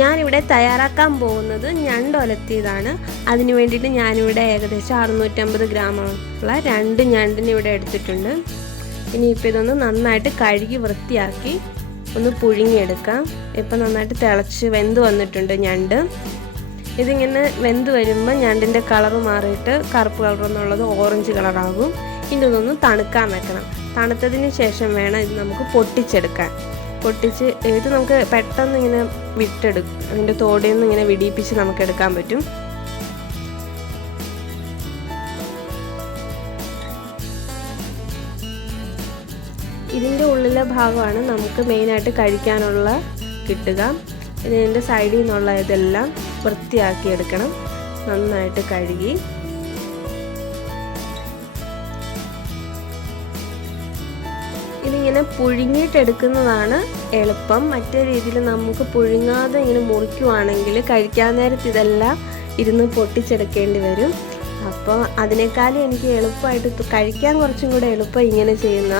ഞാനിവിടെ തയ്യാറാക്കാൻ പോകുന്നത് ഞണ്ട് ഒലത്തിയതാണ്. അതിന് വേണ്ടിയിട്ട് ഞാനിവിടെ ഏകദേശം 650 ഗ്രാമുള്ള 2 ഞണ്ടിന് ഇവിടെ എടുത്തിട്ടുണ്ട്. ഇനിയിപ്പോൾ ഇതൊന്ന് നന്നായിട്ട് കഴുകി വൃത്തിയാക്കി ഒന്ന് പുഴുങ്ങിയെടുക്കാം. ഇപ്പം നന്നായിട്ട് തിളച്ച് വെന്ത് വന്നിട്ടുണ്ട് ഞണ്ട്. ഇതിങ്ങനെ വെന്ത് വരുമ്പോൾ ഞണ്ടിൻ്റെ കളറ് മാറിയിട്ട് കറുപ്പ് കളറെന്നുള്ളത് ഓറഞ്ച് കളറാകും. ഇനി ഇതൊന്ന് തണുക്കാൻ വെക്കണം. തണുത്തതിന് ശേഷം വേണം ഇത് നമുക്ക് പൊട്ടിച്ചെടുക്കാൻ. ഇത് നമുക്ക് പെട്ടെന്ന് ഇങ്ങനെ അതിൻ്റെ തോടിൽ നിന്ന് ഇങ്ങനെ വിടിയിപ്പിച്ച് നമുക്ക് എടുക്കാൻ പറ്റും. ഇതിൻ്റെ ഉള്ളിലെ ഭാഗമാണ് നമുക്ക് മെയിനായിട്ട് കഴിക്കാനുള്ള കിട്ടുക. ഇതിൻ്റെ സൈഡിൽ നിന്നുള്ള ഇതെല്ലാം വൃത്തിയാക്കി എടുക്കണം. നന്നായിട്ട് കഴുകി ഇതിങ്ങനെ പുഴുങ്ങിയിട്ടെടുക്കുന്നതാണ് എളുപ്പം. മറ്റേ രീതിയിൽ നമുക്ക് പുഴുങ്ങാതെ ഇങ്ങനെ മുറിക്കുവാണെങ്കിൽ കഴിക്കാൻ നേരത്ത് ഇതെല്ലാം ഇരുന്ന് പൊട്ടിച്ചെടുക്കേണ്ടി വരും. അപ്പോൾ അതിനേക്കാളും എനിക്ക് എളുപ്പമായിട്ട് കഴിക്കാൻ കുറച്ചും കൂടെ എളുപ്പം ഇങ്ങനെ ചെയ്യുന്ന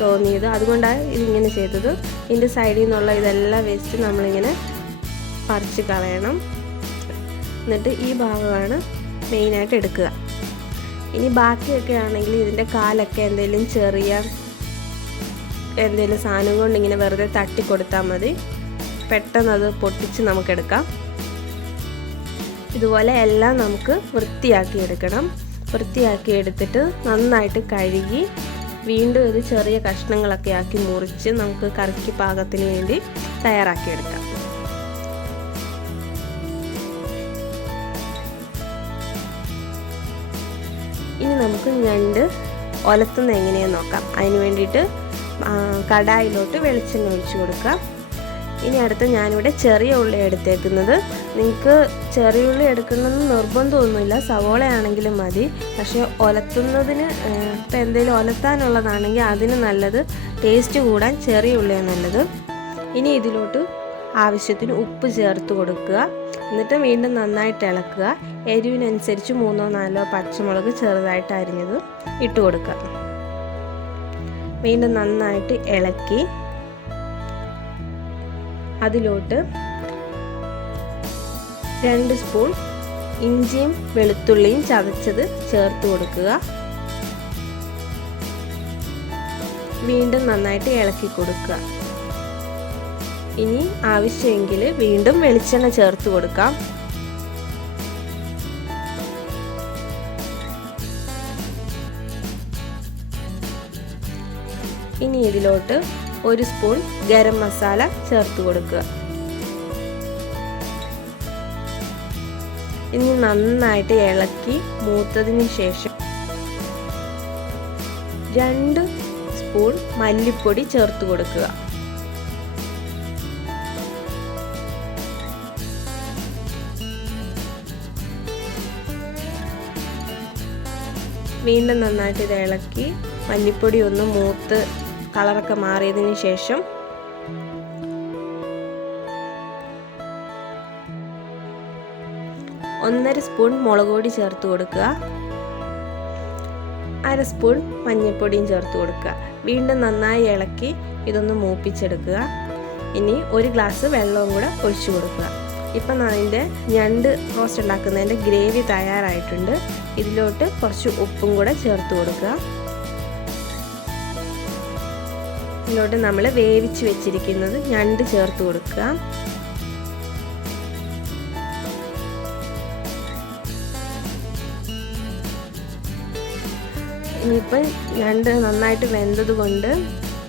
തോന്നിയത്. അതുകൊണ്ടാണ് ഇതിങ്ങനെ ചെയ്തത്. ഇതിൻ്റെ സൈഡിൽ നിന്നുള്ള ഇതെല്ലാം വേസ്റ്റ് നമ്മളിങ്ങനെ പറിച്ച് കളയണം. എന്നിട്ട് ഈ ഭാഗമാണ് മെയിനായിട്ട് എടുക്കുക. ഇനി ബാക്കിയൊക്കെ ആണെങ്കിൽ ഇതിൻ്റെ കാലൊക്കെ എന്തെങ്കിലും സാധനം കൊണ്ട് ഇങ്ങനെ വെറുതെ തട്ടി കൊടുത്താൽ മതി. പെട്ടെന്ന് അത് പൊട്ടിച്ച് നമുക്കെടുക്കാം. ഇതുപോലെ എല്ലാം നമുക്ക് വൃത്തിയാക്കി എടുക്കണം. വൃത്തിയാക്കി എടുത്തിട്ട് നന്നായിട്ട് കഴുകി വീണ്ടും ഇത് ചെറിയ കഷ്ണങ്ങളൊക്കെ ആക്കി മുറിച്ച് നമുക്ക് കറിക്ക് പാകത്തിന് വേണ്ടി തയ്യാറാക്കിയെടുക്കാം. ഇനി നമുക്ക് ഞണ്ട് ഒലത്തുന്നത് എങ്ങനെയെന്ന് നോക്കാം. അതിന് വേണ്ടിയിട്ട് കടായിലോട്ട് വെളിച്ചെണ്ണ ഒഴിച്ചു കൊടുക്കാം. ഇനി അടുത്ത് ഞാനിവിടെ ചെറിയ ഉള്ളി എടുത്തേക്കുന്നത്. നിങ്ങൾക്ക് ചെറിയ ഉള്ളി എടുക്കണമെന്ന് നിർബന്ധമൊന്നുമില്ല, സവോളയാണെങ്കിലും മതി. പക്ഷേ ഒലത്തുന്നതിന് ഇപ്പം എന്തെങ്കിലും ഒലത്താനുള്ളതാണെങ്കിൽ അതിന് നല്ലത്, ടേസ്റ്റ് കൂടാൻ ചെറിയ ഉള്ളിയാണ് നല്ലത്. ഇനി ഇതിലോട്ട് ആവശ്യത്തിന് ഉപ്പ് ചേർത്ത് കൊടുക്കുക. എന്നിട്ട് വീണ്ടും നന്നായിട്ട് ഇളക്കുക. എരിവിനനുസരിച്ച് 3-4 പച്ചമുളക് ചെറുതായിട്ട് അരിഞ്ഞത് ഇട്ട് കൊടുക്കുക. വീണ്ടും നന്നായിട്ട് ഇളക്കി അതിലോട്ട് 2 സ്പൂൺ ഇഞ്ചിയും വെളുത്തുള്ളിയും ചതച്ചത് ചേർത്ത് കൊടുക്കുക. വീണ്ടും നന്നായിട്ട് ഇളക്കി കൊടുക്കുക. ഇനി ആവശ്യമെങ്കിൽ വീണ്ടും വെളിച്ചെണ്ണ ചേർത്ത് കൊടുക്കാം. ഇനി ഇതിലോട്ട് 1 സ്പൂൺ ഗരം മസാല ചേർത്ത് കൊടുക്കുക. ഇനി നന്നായിട്ട് ഇളക്കി മൂത്തതിന് ശേഷം 2 സ്പൂൺ മല്ലിപ്പൊടി ചേർത്ത് കൊടുക്കുക. വീണ്ടും നന്നായിട്ട് ഇത് ഇളക്കി മല്ലിപ്പൊടി ഒന്ന് മൂത്ത് കളറൊക്കെ മാറിയതിന് ശേഷം ഒന്നര സ്പൂൺ മുളക് പൊടി ചേർത്ത് കൊടുക്കുക. 1/2 സ്പൂൺ മഞ്ഞൾപ്പൊടിയും ചേർത്ത് കൊടുക്കുക. വീണ്ടും നന്നായി ഇളക്കി ഇതൊന്ന് മൂപ്പിച്ചെടുക്കുക. ഇനി 1 ഗ്ലാസ് വെള്ളവും കൂടെ ഒഴിച്ചു കൊടുക്കുക. ഇപ്പം അതിൻ്റെ ഞണ്ട് റോസ്റ്റ് ഉണ്ടാക്കുന്നതിൻ്റെ ഗ്രേവി തയ്യാറായിട്ടുണ്ട്. ഇതിലോട്ട് കുറച്ച് ഉപ്പും കൂടെ ചേർത്ത് കൊടുക്കുക. ഇതിലോട്ട് നമ്മൾ വേവിച്ച് വെച്ചിരിക്കുന്നത് ഞണ്ട് ചേർത്ത് കൊടുക്കുക. ഇനിയിപ്പം ഞണ്ട് നന്നായിട്ട് വെന്തത് കൊണ്ട്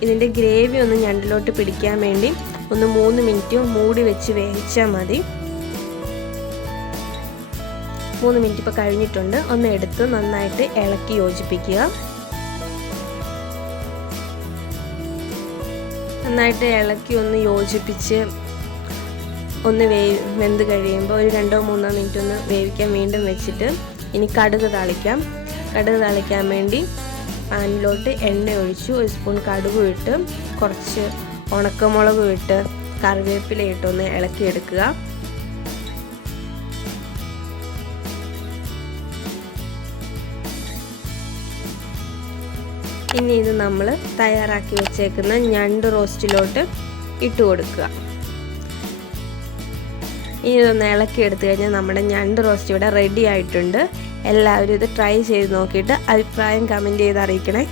ഇതിൻ്റെ ഗ്രേവി ഒന്ന് ഞണ്ടിലോട്ട് പിടിക്കാൻ വേണ്ടി ഒന്ന് 3 മിനിറ്റ് മൂടി വെച്ച് വേവിച്ചാൽ മതി. 3 മിനിറ്റ് ഇപ്പോൾ കഴിഞ്ഞിട്ടുണ്ട്. ഒന്ന് എടുത്ത് നന്നായിട്ട് ഇളക്കി യോജിപ്പിക്കുക. നന്നായിട്ട് ഇളക്കി ഒന്ന് യോജിപ്പിച്ച് ഒന്ന് വെന്ത് കഴിയുമ്പോൾ ഒരു 2-3 മിനിറ്റ് ഒന്ന് വേവിക്കാൻ വീണ്ടും വെച്ചിട്ട് ഇനി കടുക് താളിക്കാം. കടുക് താളിക്കാൻ വേണ്ടി പാനിലോട്ട് എണ്ണ ഒഴിച്ചു 1 സ്പൂൺ കടുക് ഇട്ട് കുറച്ച് ഉണക്കമുളക് ഇട്ട് കറിവേപ്പില ഇട്ടൊന്ന് ഇളക്കിയെടുക്കുക. ഇനി ഇത് നമ്മൾ തയ്യാറാക്കി വെച്ചേക്കുന്ന ഞണ്ട് റോസ്റ്റിലോട്ട് ഇട്ട് കൊടുക്കുക. ഇനി ഇതൊന്ന് ഇളക്കി എടുത്തു കഴിഞ്ഞാൽ നമ്മുടെ ഞണ്ട് റോസ്റ്റ് ഇവിടെ റെഡി ആയിട്ടുണ്ട്. എല്ലാവരും ഇത് ട്രൈ ചെയ്ത് നോക്കിയിട്ട് അഭിപ്രായം കമൻറ്റ് ചെയ്ത് അറിയിക്കണേ.